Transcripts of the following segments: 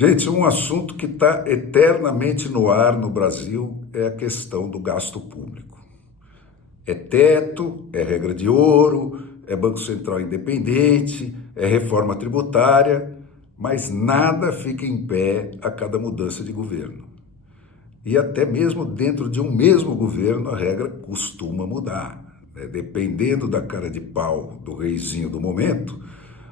Gente, um assunto que está eternamente no ar no Brasil é a questão do gasto público. É teto, é regra de ouro, é Banco Central independente, é reforma tributária, mas nada fica em pé a cada mudança de governo. E até mesmo dentro de um mesmo governo a regra costuma mudar, né? Dependendo da cara de pau do reizinho do momento,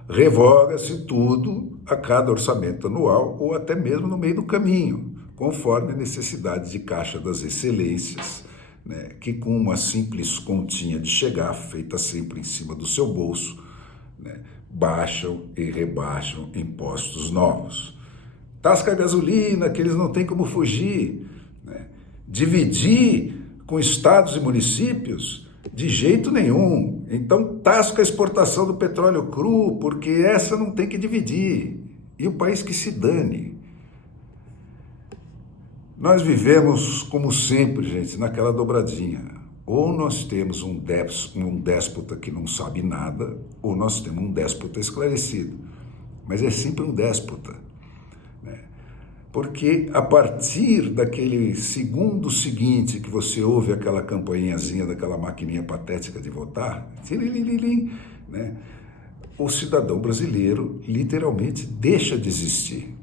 revoga-se tudo a cada orçamento anual ou até mesmo no meio do caminho, conforme a necessidade de caixa das excelências, né, que com uma simples continha de chegar, feita sempre em cima do seu bolso, né, baixam e rebaixam impostos novos. Tasca a gasolina, que eles não têm como fugir, né? Dividir com estados e municípios, de jeito nenhum. Então, tasca a exportação do petróleo cru, porque essa não tem que dividir. E o país que se dane. Nós vivemos, como sempre, gente, naquela dobradinha. Ou nós temos um déspota que não sabe nada, ou nós temos um déspota esclarecido. Mas é sempre um déspota, né? Porque a partir daquele segundo seguinte que você ouve aquela campainhazinha daquela maquininha patética de votar, né, o cidadão brasileiro literalmente deixa de existir.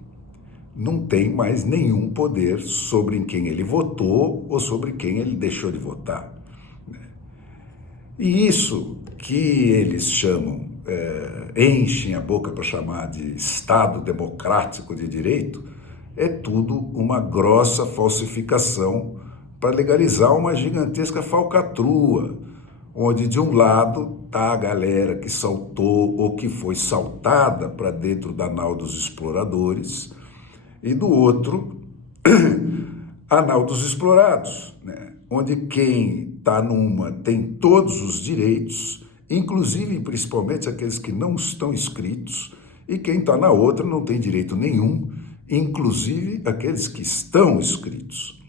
Não tem mais nenhum poder sobre quem ele votou ou sobre quem ele deixou de votar, né? E isso que eles chamam, enchem a boca para chamar de Estado Democrático de Direito, é tudo uma grossa falsificação para legalizar uma gigantesca falcatrua, onde de um lado está a galera que saltou ou que foi saltada para dentro da nau dos exploradores, e do outro, a nau dos explorados, né? Onde quem está numa tem todos os direitos, inclusive e principalmente aqueles que não estão inscritos, e quem está na outra não tem direito nenhum, inclusive aqueles que estão inscritos.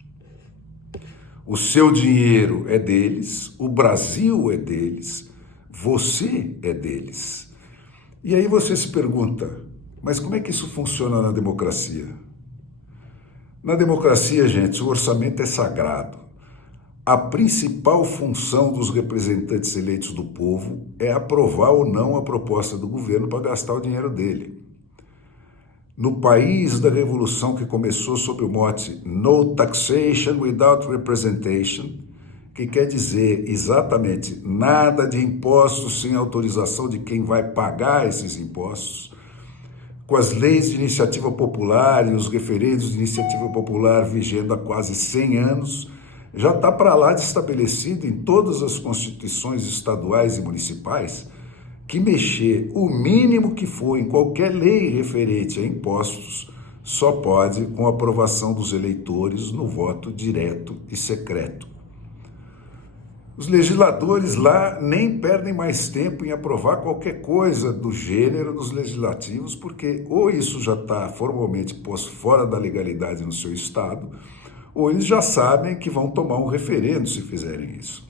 O seu dinheiro é deles, o Brasil é deles, você é deles. E aí você se pergunta, mas como é que isso funciona na democracia? Na democracia, gente, o orçamento é sagrado. A principal função dos representantes eleitos do povo é aprovar ou não a proposta do governo para gastar o dinheiro dele. No país da revolução que começou sob o mote No Taxation Without Representation, que quer dizer exatamente nada de impostos sem autorização de quem vai pagar esses impostos, com as leis de iniciativa popular e os referendos de iniciativa popular vigendo há quase 100 anos, já está para lá de estabelecido em todas as constituições estaduais e municipais que mexer o mínimo que for em qualquer lei referente a impostos só pode com a aprovação dos eleitores no voto direto e secreto. Os legisladores lá nem perdem mais tempo em aprovar qualquer coisa do gênero dos legislativos, porque ou isso já está formalmente posto fora da legalidade no seu estado, ou eles já sabem que vão tomar um referendo se fizerem isso.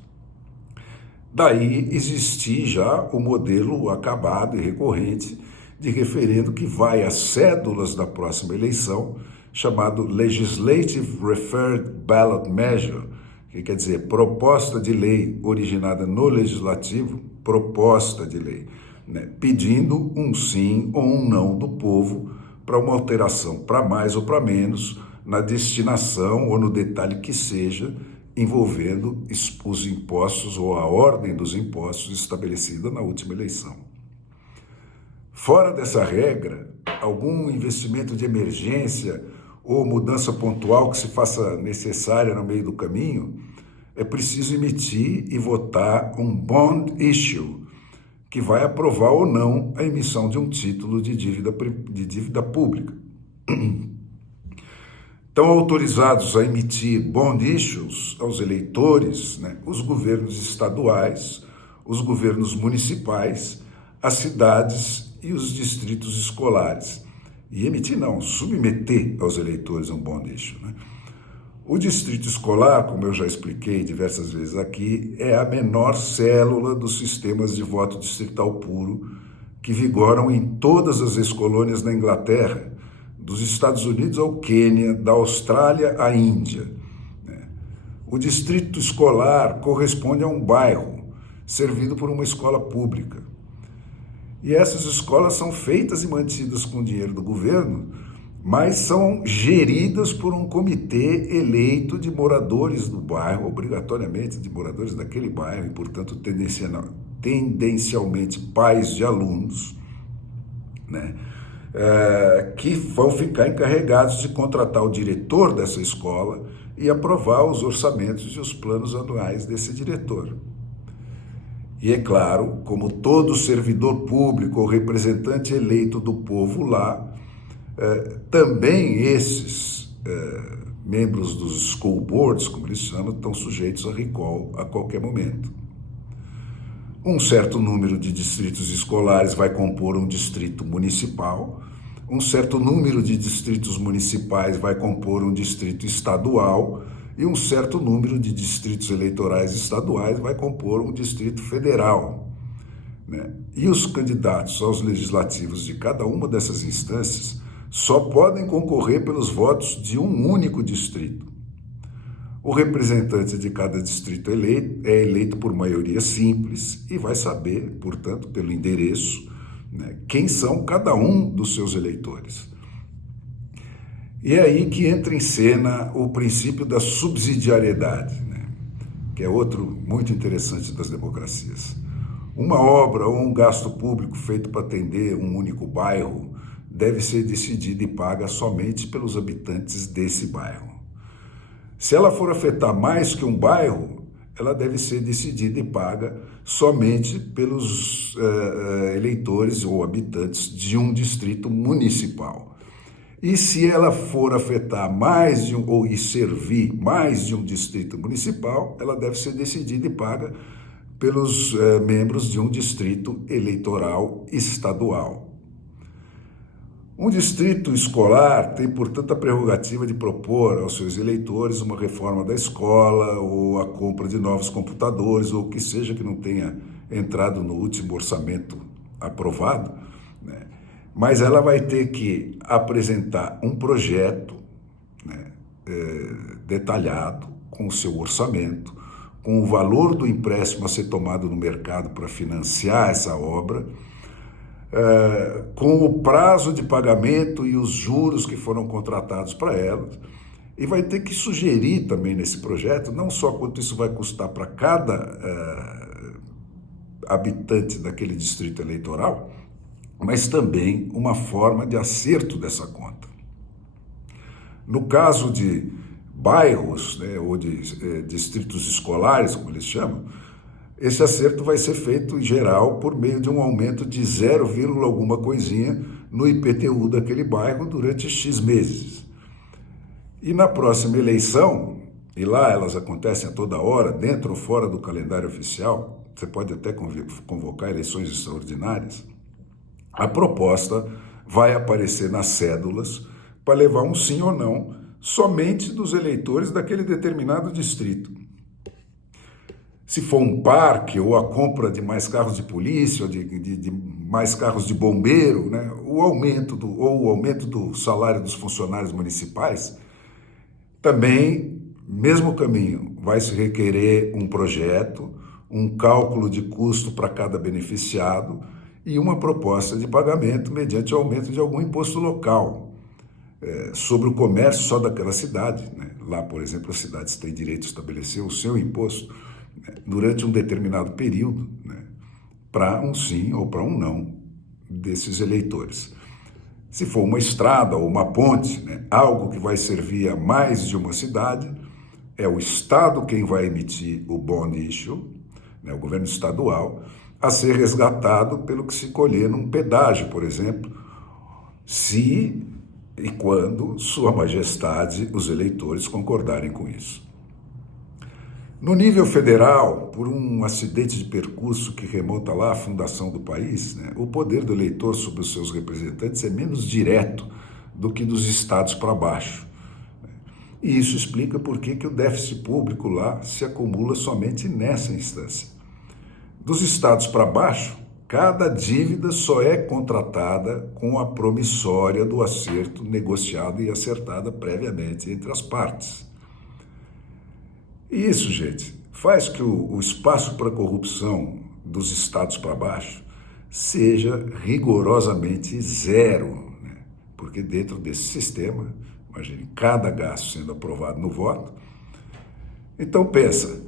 Daí existir já o modelo acabado e recorrente de referendo que vai às cédulas da próxima eleição, chamado Legislative Referred Ballot Measure, que quer dizer proposta de lei originada no legislativo, proposta de lei, né, pedindo um sim ou um não do povo para uma alteração para mais ou para menos na destinação ou no detalhe que seja, envolvendo os impostos ou a ordem dos impostos estabelecida na última eleição. Fora dessa regra, algum investimento de emergência ou mudança pontual que se faça necessária no meio do caminho, é preciso emitir e votar um bond issue, que vai aprovar ou não a emissão de um título de dívida pública. Estão autorizados a emitir bond issues aos eleitores, né, os governos estaduais, os governos municipais, as cidades e os distritos escolares. E emitir não, submeter aos eleitores um bond issue, né? O distrito escolar, como eu já expliquei diversas vezes aqui, é a menor célula dos sistemas de voto distrital puro que vigoram em todas as ex-colônias na Inglaterra, dos Estados Unidos ao Quênia, da Austrália à Índia. O distrito escolar corresponde a um bairro servido por uma escola pública. E essas escolas são feitas e mantidas com dinheiro do governo, mas são geridas por um comitê eleito de moradores do bairro, obrigatoriamente de moradores daquele bairro, e, portanto, tendencialmente pais de alunos, né? Que vão ficar encarregados de contratar o diretor dessa escola e aprovar os orçamentos e os planos anuais desse diretor. E é claro, como todo servidor público ou representante eleito do povo lá, também esses membros dos school boards, como eles chamam, estão sujeitos a recall a qualquer momento. Um certo número de distritos escolares vai compor um distrito municipal, um certo número de distritos municipais vai compor um distrito estadual e um certo número de distritos eleitorais estaduais vai compor um distrito federal, né? E os candidatos aos legislativos de cada uma dessas instâncias só podem concorrer pelos votos de um único distrito. O representante de cada distrito é eleito por maioria simples e vai saber, portanto, pelo endereço, né, quem são cada um dos seus eleitores. E é aí que entra em cena o princípio da subsidiariedade, né, que é outro muito interessante das democracias. Uma obra ou um gasto público feito para atender um único bairro deve ser decidida e paga somente pelos habitantes desse bairro. Se ela for afetar mais que um bairro, ela deve ser decidida e paga somente pelos eleitores ou habitantes de um distrito municipal. E se ela for afetar mais de ou servir mais de um distrito municipal, ela deve ser decidida e paga pelos membros de um distrito eleitoral estadual. Um distrito escolar tem, portanto, a prerrogativa de propor aos seus eleitores uma reforma da escola ou a compra de novos computadores ou o que seja que não tenha entrado no último orçamento aprovado, né? Mas ela vai ter que apresentar um projeto, né, detalhado, com o seu orçamento, com o valor do empréstimo a ser tomado no mercado para financiar essa obra, com o prazo de pagamento e os juros que foram contratados para elas, e vai ter que sugerir também nesse projeto, não só quanto isso vai custar para cada habitante daquele distrito eleitoral, mas também uma forma de acerto dessa conta. No caso de bairros, né, ou de distritos escolares, como eles chamam, esse acerto vai ser feito, em geral, por meio de um aumento de 0, alguma coisinha no IPTU daquele bairro durante X meses. E na próxima eleição, e lá elas acontecem a toda hora, dentro ou fora do calendário oficial, você pode até convocar eleições extraordinárias, a proposta vai aparecer nas cédulas para levar um sim ou não somente dos eleitores daquele determinado distrito. Se for um parque ou a compra de mais carros de polícia ou de mais carros de bombeiro, né, o aumento do salário dos funcionários municipais, também, mesmo caminho, vai se requerer um projeto, um cálculo de custo para cada beneficiado e uma proposta de pagamento mediante o aumento de algum imposto local sobre o comércio só daquela cidade, né? Lá, por exemplo, as cidades têm direito a estabelecer o seu imposto durante um determinado período, né, para um sim ou para um não desses eleitores. Se for uma estrada ou uma ponte, né, algo que vai servir a mais de uma cidade, é o Estado quem vai emitir o bond issue, né, o governo estadual, a ser resgatado pelo que se colher num pedágio, por exemplo, se e quando Sua Majestade, os eleitores, concordarem com isso. No nível federal, por um acidente de percurso que remonta lá à fundação do país, né, o poder do eleitor sobre os seus representantes é menos direto do que dos estados para baixo. E isso explica por que o déficit público lá se acumula somente nessa instância. Dos estados para baixo, Cada dívida só é contratada com a promissória do acerto negociado e acertada previamente entre as partes. E isso, gente, faz que o espaço para corrupção dos estados para baixo seja rigorosamente zero, né? Porque dentro desse sistema, imagine, cada gasto sendo aprovado no voto. Então pensa,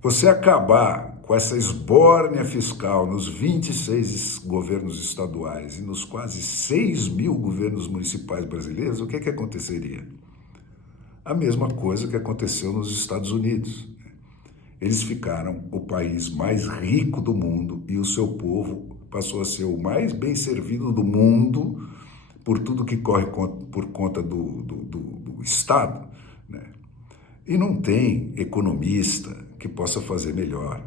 você acabar com essa esbórnia fiscal nos 26 governos estaduais e nos quase 6.000 governos municipais brasileiros, o que aconteceria? A mesma coisa que aconteceu nos Estados Unidos. Eles ficaram o país mais rico do mundo e o seu povo passou a ser o mais bem servido do mundo por tudo que corre por conta do Estado, né? E não tem economista que possa fazer melhor.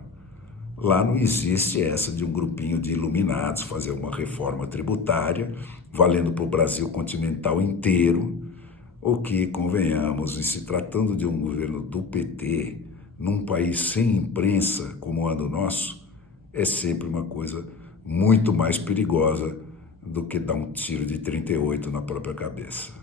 Lá não existe essa de um grupinho de iluminados fazer uma reforma tributária valendo para o Brasil continental inteiro, o que, convenhamos, em se tratando de um governo do PT, num país sem imprensa como anda o nosso, é sempre uma coisa muito mais perigosa do que dar um tiro de 38 na própria cabeça.